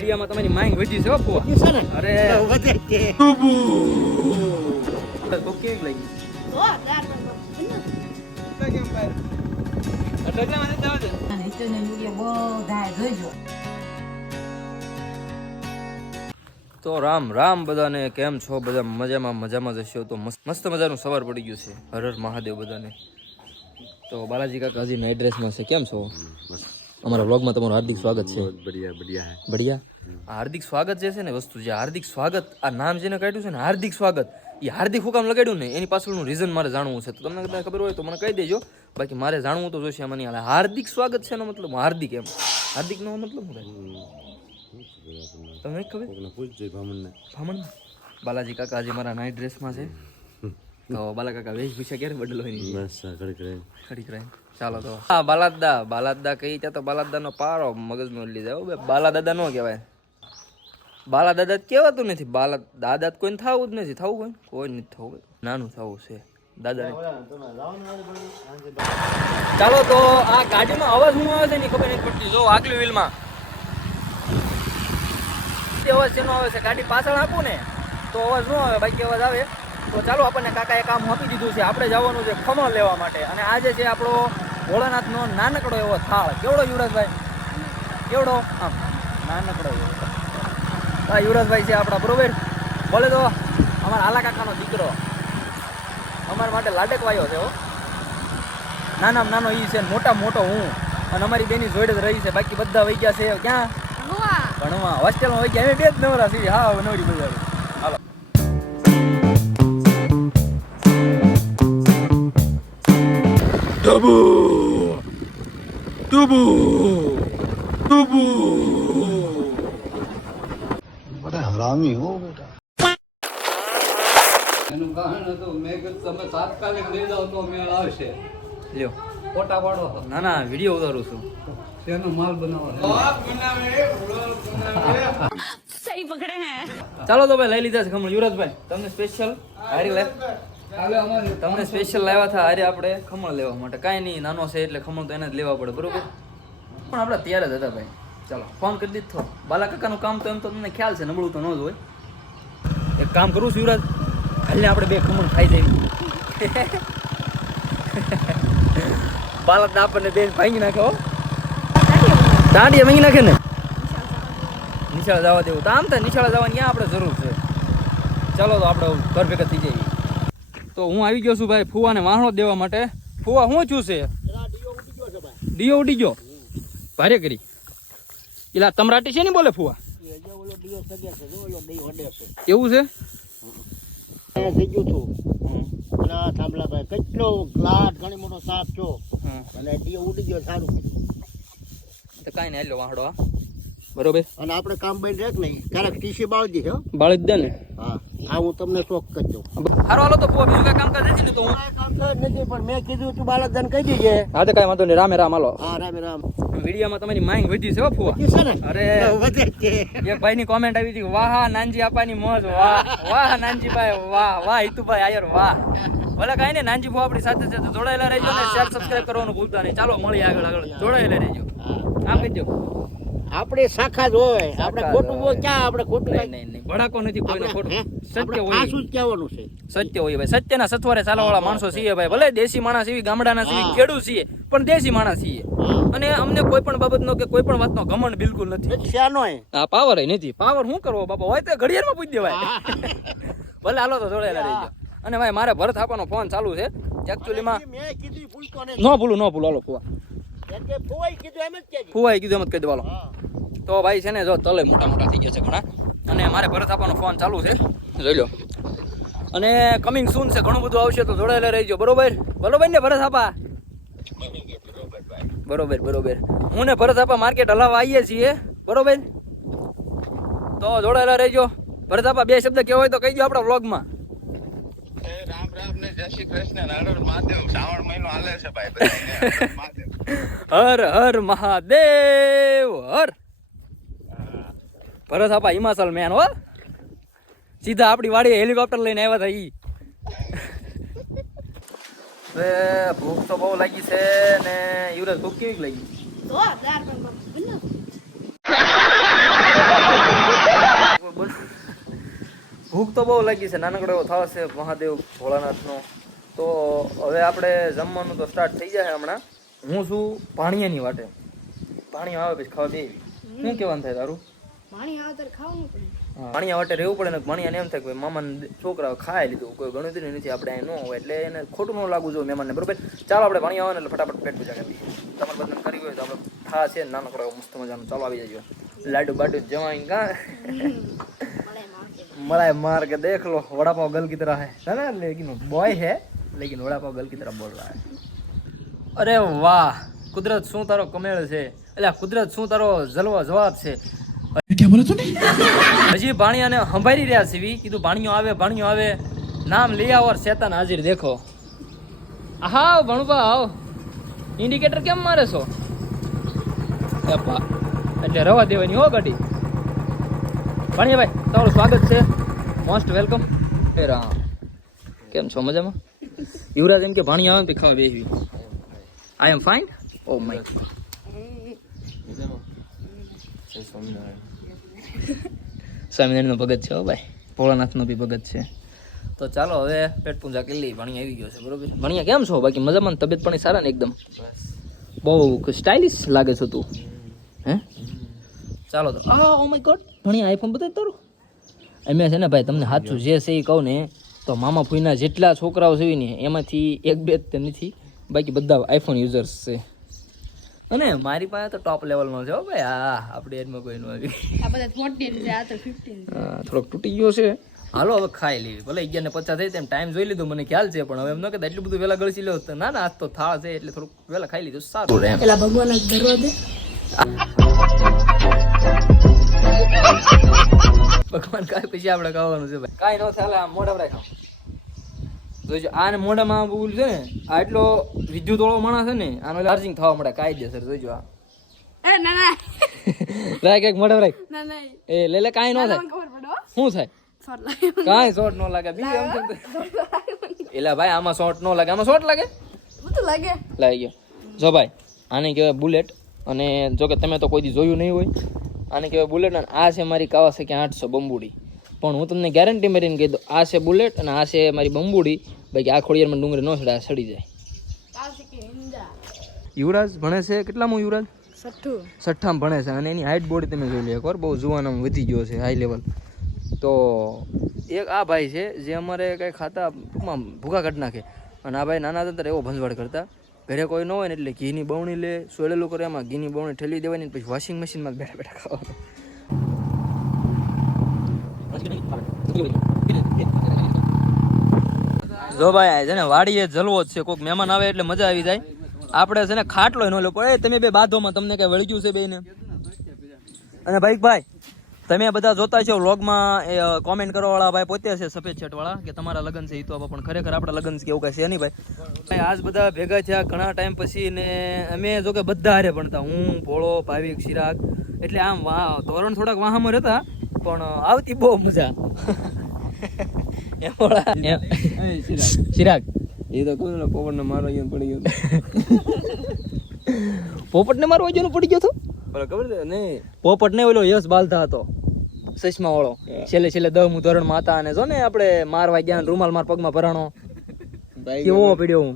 મીડિયામાં તમારી માંગ વધી છે હો ફુવા. છે ને અરે વધે છે તો કેવી લાગી? તો રામ રામ બધાને, કેમ છો બધા? મજામાં જશો તો મસ્ત મજાનું સવાર પડી ગયું છે. હર હર મહાદેવ બધાને. તો બાલાજી કાકા હજી એડ્રેસમાં છે. કેમ છો? અમારા વ્લોગમાં તમારું હાર્દિક સ્વાગત છે. બઢિયા. હાર્દિક સ્વાગત જે છે ને વસ્તુ, જે હાર્દિક સ્વાગત આ નામ જેને કાઢ્યું છે ને હાર્દિક સ્વાગત, એ હાર્દિક હુકામ લગાડ્યું ને એની પાછળનું રીઝન મારે જાણવું છે. તો તમને કદાચ ખબર હોય તો મને કહી દેજો, બાકી મારે જાણવું તો જોઈશે. મને હાર્દિક સ્વાગત છે એનો મતલબ હાર્દિક, એમ હાર્દિક નો મતલબ શું થાય તમને ખબર? ભામણ બાલાજી કાકા હજી મારા નાઇટ ડ્રેસમાં છે. તો બાલા કાકા વેશભૂષા ક્યારે બદલો હોય? બસ ખડી કરાય. ચાલો તો હા, બાલાદા કહી ત્યાં તો બાલાદા નો પારો મગજનો લીધા. બાલા દાદા નો કહેવાય, બાલા દાદા કહેવાતું નથી. બાલા દાદા કોઈને થવું જ નથી. થવું કોઈ નથી થવું, નાનું થવું છે દાદા. ચાલો તો આ ગાડીમાં અવાજ શું આવે છે એની ખબર નથી પડતી. જો આગલી વ્હીલમાં અવાજ શેનો આવે છે? ગાડી પાછળ આપું ને તો અવાજ ન આવે, બાકી અવાજ આવે. તો ચાલો, આપણને કાકાએ કામ આપી દીધું છે. આપણે જવાનું છે ખમણ લેવા માટે. અને આજે છે આપણો ભોળાનાથનો નાનકડો એવો થાળ. કેવડો યુવરાજભાઈ? કેવડો? આમ નાનકડો એવો. હા, યુવરાજભાઈ છે આપણા, બરોબર. બોલે તો અમારા આલા કાકાનો દીકરો અમારા માટે લાડકવાયો છે. નાનામાં નાનો ઈ છે, મોટામાં મોટો હું. અને અમારી બેની જોડે જ રહી છે. બાકી બધા વહી ગયા છે ક્યાં? ભણવા. હોસ્ટેલમાં વહી ગયા. અમે બે જ નવરા છીએ. હા, નવરી બધા. હાલો. બડા હરામી હો બેટા. એનું કારણ હતું મેં કીધું તમે તાત્કાલિક લઈ જાઓ તો મેળ આવશે. લ્યો, ફોટા પાડો. ના વિડીયો ઉતારું છું. તેનો માલ બનાવો. સહી પકડે હે. ચાલો તો ભાઈ, લઈ લીધા છે ખમણ. યુવરાજભાઈ તમને સ્પેશિયલ હારી લે, તમને સ્પેશિયલ લાવ્યા હતા હારે આપણે ખમણ લેવા માટે. કાંઈ નહીં, નાનો છે એટલે ખમણ તો એને જ લેવા પડે, બરોબર. પણ આપણે તૈયાર જ હતા ભાઈ. ચાલો, ફોન કરી દીધો. બાલા કાકાનું કામ તો એમ તો તમને ખ્યાલ છે, નબળું તો ન જ હોય. એક કામ કરું છું યુવરાજ, હાલને આપણે બે ખમણ ખાઈ જઈએ. બાલા આપણને બેન ભાંગી નાખે હો, દાંડીએ ભાંગી નાખે ને. નિશાળ જવા દેવું તો આમ થાય, નિશાળ જવાની ક્યાં આપણે જરૂર છે. ચાલો તો આપણે ઘર ભેગા થઈ જઈએ. તો હું આવી ગયો છું ભાઈ ફુવાને વાહણો દેવા માટે. ફુવા શું છું છે? ડીઓ ઉડી ગયો ભારે કરી. એલા તમરાટી છે ને બોલે ફુવા? એવું છે? થઈ ગયું છું થાંભલા કેટલો ગ્લાસ ઘણી મોટો સાપ છો અને ડીઓ ઉડી ગયો. સારું તો કાંઈ નહીં, હાલો વાહડો. બરોબર. અને આપણે કામ બંધ રાખ નહીં, ક્યારેક ટીસી બાળી દીધો. બાળી જ દે ને. હા, હું તમને શોખ કરી દઉં. હારો હાલો તો ફુવા, બીજું કઈ કામકાજ નથી ને? તો હું કામકાજ નથી, પણ મેં કીધું તું બાળકદાન કહી દીજે. હા તો કાંઈ વાંધો નહીં, રામે રામ. હાલો. હા, રામ રામ. વિડીયોમાં તમારી માંગ વધી છે હો ફુવા. છે ને અરે વધે છે. એક ભાઈની કોમેન્ટ આવી હતી, વાહ નાનજી આપાની મોજ, વાહ વાહ નાનજીભાઈ, વાહ વાહ હિતુભાઈ આયર, વાહ. ભલે કાંઈ નહીં, નાનજી ભાઈ આપણી સાથે સાથે જોડાયેલા રહેજો ને શેર સબસ્ક્રાઇબ કરવાનું ભૂલતા નહીં. ચાલો મળીએ આગળ જોડાયેલા રહેજો. આમ કહેજો, આપણે શાખા જ હોય, આપણે ખોટું હોય ક્યાં? આપણે ખોટું નહીં ભડાકો નથી, કોઈનો ખોટું. સત્ય હોય, શું જ કહેવાનું છે? સત્ય હોય ભાઈ. સત્યના સથવારે ચાલવાવાળા માણસો છીએ ભાઈ. ભલે દેશી માણસ છીએ, ગામડાના છીએ, ખેડૂત છીએ, પણ દેશી માણસ છીએ. અને અમને કોઈ પણ બાબતનો કે કોઈ પણ વાતનો ઘમંડ બિલકુલ નથી. શાનો હા, પાવર નથી. પાવર શું કરવો બાપા? હોય તો ઘડિયાળમાં પૂછી દેવાય. ભલે હાલો તો જોડાયેલા રહેજો. અને ભાઈ મારે ભરત આપવાનો ફોન ચાલુ છે એકચ્યુઅલીમાં. મેં કીધું ભૂલતો નહીં. ન ભૂલું હાલો ફુવા. ફુવાઈ કીધું એમ જ કહેજો. ફુવાએ કીધું એમ જ કહી દેવાલો. તો ભાઈ છે ને, જો તલે મોટા થઈ ગયા છે ઘણા. અને મારે ભરત આપવાનો ફોન ચાલુ છે, જોઈ લો. અને કમિંગ સૂન છે, ઘણું બધું આવશે, તો જોડાયેલા રહેજો. બરોબર ને ભરત આપા? બરોબર. હું ને ભરત આપા માર્કેટ હલાવવા આવીએ છીએ, બરોબર. તો જોડાયેલા રહેજો. ભરત આપા બે શબ્દ કેવો હોય તો કહી દો આપણા વ્લોગમાં. રામ ને જય શ્રી કૃષ્ણ, હર મહાદેવ. શ્રાવણ મહિનો હાલે છે ભાઈ. હર હર મહાદેવ હર. ભરત આપા હિમાચલ મેન હો, સીધા આપણી વાડી હેલિકોપ્ટર લઈને આવ્યા હતા ઈ. ભૂખ તો બહુ લાગી છે ને. યુવરાજ ભૂખ કેવી લાગી? ભૂખ તો બહુ લાગી છે, નાનકડો એવો થાવ છે મહાદેવ ભોળાનાથનો. તો હવે આપણે જમવાનું તો સ્ટાર્ટ થઈ જાય હમણાં. હું છું ભાણિયાની વાટે, ભાણિયા આવે પછી ખાવા દેવી. શું કહેવાનું થાય તારું? ભાણિયા વાટે રહેવું પડે ને. ભાણિયાને એમ થાય કે મામાને છોકરા ખાઈ લીધું, કોઈ ગણતરી નથી, આપણે અહીં ન હોય એટલે એને ખોટું ન લાગવું જોઈએ મહેમાનને, બરોબર? ચાલો આપણે ભાણિયા આવે ને એટલે ફટાફટ પેટ પૂજા કરી. તમારે બધાને કરવી હોય તો આપણે થા છે નાનકડો એવો મસ્ત મજાનો. ચાલો આવી જજો. લાડુ બાડુ જમાઈ કા मलाई मार के देख लो, वड़ा पाव गल की तरह है ना, लेकिन बॉय है लेकिन वड़ा पाव गल की तरह बोल रहा है. अरे वाह कुदरत શું તારો કમેળ છે, એટલે કુદરત શું તારો જલવો જવાબ છે. क्या बोला तूने? હજી ભાણિયાને સંભાળી રહ્યા છે. કીધું ભાણિયો આવે નામ लिया और शैतान हाजिर. देखो હા ભણવા આવ. ઇન્ડિકેટર કેમ મારે છો? એટલે રવા દેવાની હો ગાડી. ભાણિયા ભાઈ તમારું સ્વાગત છે, મોસ્ટ વેલકમ. એ રામ કેમ છો? મજામાં? યુવરાજ એમ કે ભાણિયા આવે ને ખાવા બેસવી. આઈ એમ ફાઇન. ઓ માય સ્વામિનારાયણનો ભગત છે હો ભાઈ, ભોળાનાથનો બી ભગત છે. તો ચાલો હવે પેટ પૂજા કરી લઈએ. ભાણિયા આવી ગયો છે, બરોબર? ભાણિયા કેમ છો? બાકી મજામાં? તબિયત પાણી સારા ને? એકદમ બહુ સ્ટાઇલિશ લાગે છે તું. હે ચાલો તો. ઓ માય ગોડ ભણિયા આઈફોન બતાવી તારું. અમે છે ને ભાઈ તમને સાચું જે છે એ કહું ને તો મામા ફૂઈના જેટલા છોકરાઓ છે ને એમાંથી એક બે જ નથી, બાકી બધા આઈફોન યુઝર્સ છે. અને મારી પાસે તો ટોપ લેવલનો છે હો ભાઈ. હા આપણી એજમાં કોઈ ન આવી. આ બધા 14 છે, આ તો 15 હા થોડોક તૂટી ગયો છે. હાલો હવે ખાઈ લેવી. ભલે 11:50 થઈ તેમ ટાઈમ જોઈ લીધો મને ખ્યાલ છે, પણ હવે એમ ન કહેતા એટલું બધું વહેલા ગળસી લો. ના આજ તો થાળ છે એટલે થોડુંક વહેલા ખાઈ લીધું સારું રહે. પેલા ભગવાન જ ધરવા દે. ભગવાન કાંઈ પછી આપણે ખાવાનું છે ભાઈ. કાંઈ ન ચાલે. આમ મોઢા પર ખાવ જોઈજો. આને મોઢામાં બોલ છે ને, આ એટલો વિદ્યુત વાળો માણસ છે ને, આનો ચાર્જિંગ થવા મળે કાયદેસર. જોઈજો આ એ ના ના રાખ એક મોઢા રાખ. ના ના એ લે કાંઈ ન થાય. ખબર પડો શું થાય? શોર્ટ લાગે. કાંઈ શોર્ટ ન લાગે. બીજું એમ છે એલા ભાઈ આમાં શોર્ટ ન લાગે. આમાં શોર્ટ લાગે. બધું લાગે. લાગી ગયો. જો ભાઈ આને કહેવાય બુલેટ. અને જો કે તમે તો કોઈ દી જોયું નહીં હોય. આને કહેવાય બુલેટ. અને આ છે મારી કાવાસાકી 800 બંબુડી. પણ હું તમને ગેરંટી મારીને કહી દઉં, આ છે બુલેટ અને આ છે મારી બંબુડી. બાકી આ ખોડિયારમાં ડુંગળી ન સડા, સડી જાય. યુવરાજ ભણે છે કેટલામાં? યુવરાજ 6ઠ્ઠામાં ભણે છે. અને એની હાઈટ બોડી તમે જોઈ લો એકવાર, બહુ જુવાનામાં વધી ગયો છે, હાઈ લેવલ. તો એક આ ભાઈ છે જે અમારે કંઈ ખાતા ટૂંકમાં ભૂખા કાઢી નાખે. અને આ ભાઈ નાના હતા એવો ભંજવાડ કરતા. ઘરે કોઈ ન હોય ને એટલે ઘીની બવણી લે, સોળેલું કરે, એમાં ઘીની બવણી ઠેલી દેવાની, પછી વોશિંગ મશીનમાં બેઠા બેઠા ખાવાનું. જો ભાઈ છે ને વાડીએ જલવો જ છે. કોઈક મહેમાન આવે એટલે મજા આવી જાય. આપણે છે ને ખાટલો ન લો પડે. તમે બે બાધોમાં તમને કઈ વળગ્યું છે બેને? અને ભાઈ તમે બધા જોતા છો વ્લોગમાં કોમેન્ટ કરવા વાળા ભાઈ પોતે છે સફેદ શર્ટ વાળા કે તમારા લગ્ન છે. એ તો પણ ખરેખર આપણા લગ્ન છે એવું કઈ છે નહીં ભાઈ. આજ બધા ભેગા થયા ઘણા ટાઈમ પછી ને અમે જો કે બધા હારે ભણતા. હું, ભોળો, ભાવિક, ચિરાગ. એટલે આમ ધોરણ થોડાક વાહામાં રહેતા પણ આવતી બહુ મજા. ચિરાગ એ તો કોઈ પોપટને મારવા ગયો પડી ગયો. પોપટને મારવા ગયો પડી ગયો હતો. ખબર છે નહીં? પોપટ ને ઓલો યશ બાલતા હતો ચશ્મા વાળો. છેલ્લે 10મું ધોરણમાં હતા. અને જો ને આપણે મારવા ગયા રૂમાલ માર પગમાં ભરાણો કેવો પડ્યો હું.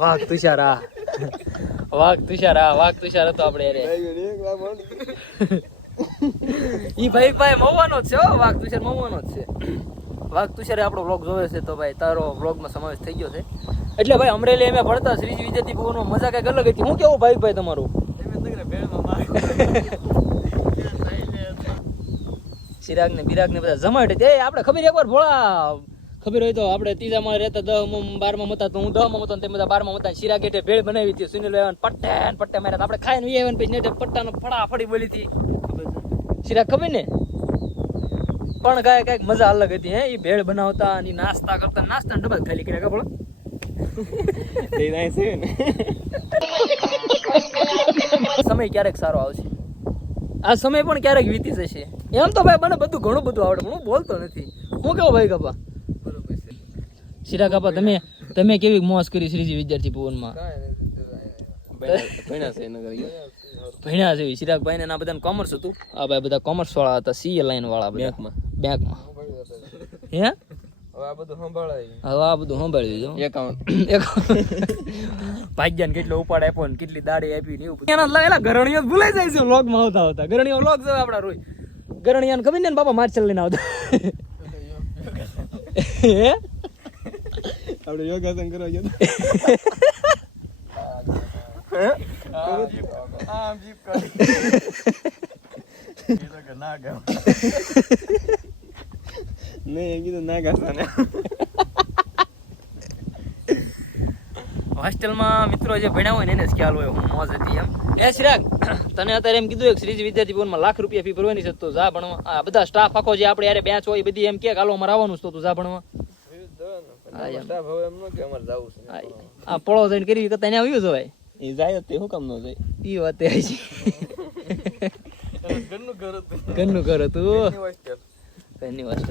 વાઘ તુષાર. હા વાઘ તુષાર હતો આપણે યાર. ઈ ભાઈ મવવાનો જ છે હો. વાઘ તુષાર મવવાનો જ છે. વાઘ તુષારે આપણો વ્લોગ જોવે છે તો ભાઈ તારો વ્લોગમાં સમાવેશ થઈ ગયો છે. એટલે ભાઈ અમરેલી અમે ભણતા શ્રીજી વિદ્યાર્થી ભવનમાં મજા કઈક અલગ હતી. હું કેવું ભાઈ તમારું? ચિરાગ ને બિરાગ ને બધા જમાટ હતી. આપણે ખબર એકવાર ભોળા ખબર હોય તો આપણે 3જામાં રહેતા 10માં 12માં હતા તો હું 10માં હતો ને તે બધા 12માં હતા. ચિરાગ એટલે ભેળ બનાવી હતી. સુનિલ પટ્ટે માર્યા આપણે ખાઈને વી આવ્યા પછી નેટે પટ્ટાનો ફડાફડી બોલી હતી. ચિરાગ ખબર ને? પણ કઈક મજા અલગ હતી. હે એ ભેળ બનાવતા અને નાસ્તા કરતા. નાસ્તા ડબ્બા ખાલી કર્યા ખબર. સમય ક્યારેક સારો આવશે. આ સમય પણ ક્યારેક વીતી જશે. એમ તો ભાઈ મને બધું ઘણું બધું આવડે પણ હું બોલતો નથી. હું કેવો ભાઈ કપા? શિરા કપા તમે કેવી મોજ કરી શ્રીજી વિદ્યાર્થી ભવનમાં? ભણ્યા છે ચિરાગભાઈ ને આ બધાને કોમર્સ હતું. આ ભાઈ બધા કોમર્સ વાળા હતા, સીએ લાઈન વાળા બેંકમાં. હે હવે આ બધું સંભાળી ભાગ્યાને કેટલો ઉપાડ આપ્યો ને કેટલી દાડી આપી ને એવું એના લાગેલા ગરણીઓ ભૂલાઈ જાય છે વ્લોગમાં આવતા ગરણીઓ વ્લોગ છે આપડા રોજ ગરણીયાને ખબર ને બાપા માર્ચલ લઈને આવતા હે આપણે યોગાસન કરવા ગયા આમ જીપ કરી કીધું કે ના ગાવ નહીં કીધું ના ગાતા ને હોસ્ટેલમાં મિત્રો જે ભણ્યા હોય ને એને જ ખ્યાલ હોય હું મોજ હતી એમ. એ ચિરાગ તને અત્યારે એમ કીધું એક શ્રીજી વિદ્યાર્થી ભવનમાં લાખ રૂપિયા ફી ભરવાની છે તો જા ભણવા. આ બધા સ્ટાફ આખો જે આપણે યારે બેચ હોય બધી એમ કે હાલો અમારે આવવાનું છે તો તું જા ભણવા. આ પળો જઈને કરી કરતા એને આવ્યું છે ભાઈ એ જાય તે શું કામ ન જાય એ વાત છે ઘરનું ઘર હતું ઘરની વસ્તુ.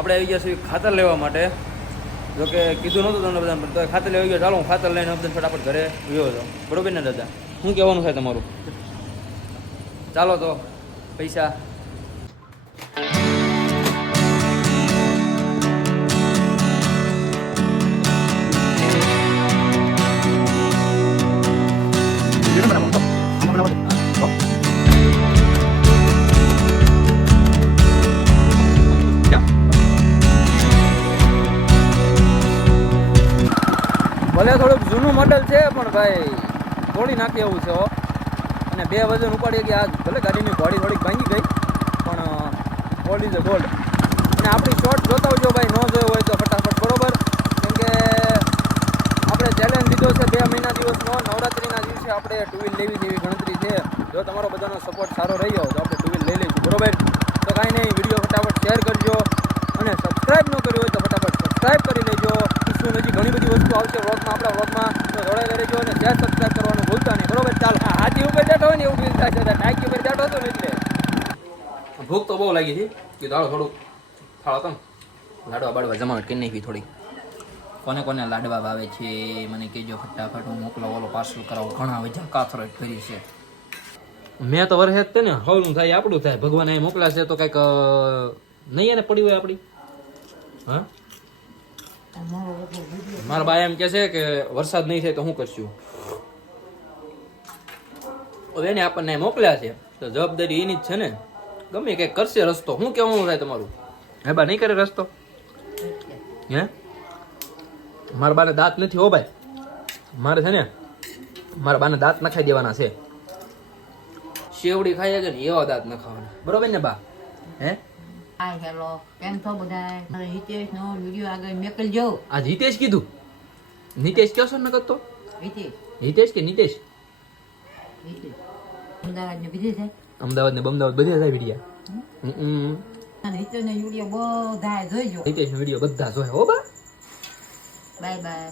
આપણે આવી ગયા છીએ ખાતર લેવા માટે. જો કે કીધું નહોતું તમને બધાને તો ખાતર લેવા ગયો. ચાલો હું ખાતર લઈને બધા ફટાફટ ઘરે ગયો હતો. બરોબર ને દાદા? શું કહેવાનું છે તમારું? ચાલો તો પૈસા ભલે થોડુંક જૂનું મોડલ છે પણ ભાઈ તોડી નાખે એવું છે. અને 2 વજન ઉપાડીએ કે આજ ભલે ગાડીની બોડી થોડીક ભાંગી ગઈ પણ ઓલ ઇઝ અ ગોલ્ડ. અને આપણી શોર્ટ જોતા હોજો ભાઈ, ન જોયો હોય તો ફટાફટ. બરોબર? કેમ કે આપણે ચેલેન્જ લીધો છે 2 મહિના દિવસનો. નવરાત્રિના દિવસે આપણે 2 વ્હીલ લેવી જેવી ગણતરી છે. જો તમારો બધાનો સપોર્ટ સારો રહ્યો તો આપણે 2 વ્હીલ લઈ લઈશું. બરોબર? તો કાંઈ નહીં, વિડીયો ફટાફટ શેર કરજો અને સબસ્ક્રાઈબ ન કર્યું હોય તો ફટાફટ સબસ્ક્રાઈબ કરી લેજો. હજી ઘણી બધી વસ્તુ આવશે વ્લોગમાં, આપણા વ્લોગમાં તો જોડાઈ રહેજો અને શેર સબસ્ક્રાઈબ કરવાનું ભૂલતા નહીં. બરોબર? ચાલ હાથી ઉપર બેઠો હોય ને એવું ફીલ થાય છે. ટાઈકી ઉપર બેઠો હતો ને એટલે ભૂખ તો બહુ લાગી હતી. કીધું હાલો થોડુંક ખાવા કમ લાડવા બાડવા જમાવટ કરી નાખી થોડી. કોને કોને લાડવા ભાવે છે મને કહેજો ફટાફટ, હું મોકલાવ. ઓલો પાર્સલ કરાવું. ઘણા વજા કાથરોટ કરી છે. મેં તો વરસે જ તે ને હવનું થાય આપણું થાય. ભગવાન અહીં મોકલ્યા છે તો કંઈક નહીં એને પડી હોય આપણી. હા, મારા બા એમ કે છે કે વરસાદ નહીં થાય તો શું કરશું. હવે એને આપણને મોકલ્યા છે તો જવાબદારી એની જ છે ને. ગમે કંઈક કરશે રસ્તો. શું કહેવાનું થાય તમારું? હે બા, નહીં કરે રસ્તો? હે, મારા બાને દાંત નથી હો ભાઈ. મારે છે ને મારા બાને દાંત નખાઈ દેવાના છે. શેવડી ખાઈ છે ને એવા દાંત નખાવાના. બરોબર ને બા? હે, હાય હેલો, કેમ છો બધા? મારે હિતેશ નો વિડિયો આગળ મોકલજો. આજ હિતેશ કીધું. નિતેશ કયો છો ન કરતો? હિતેશ કે નિતેશ? અમદાવાદ ને બીજે છે, અમદાવાદ ને બમદાવાદ બધે જાય વિડિયા. હિતેશ નો વિડિયો બધા જોઈજો. હિતેશ નો વિડિયો બધા જોય હો બા. Bye bye.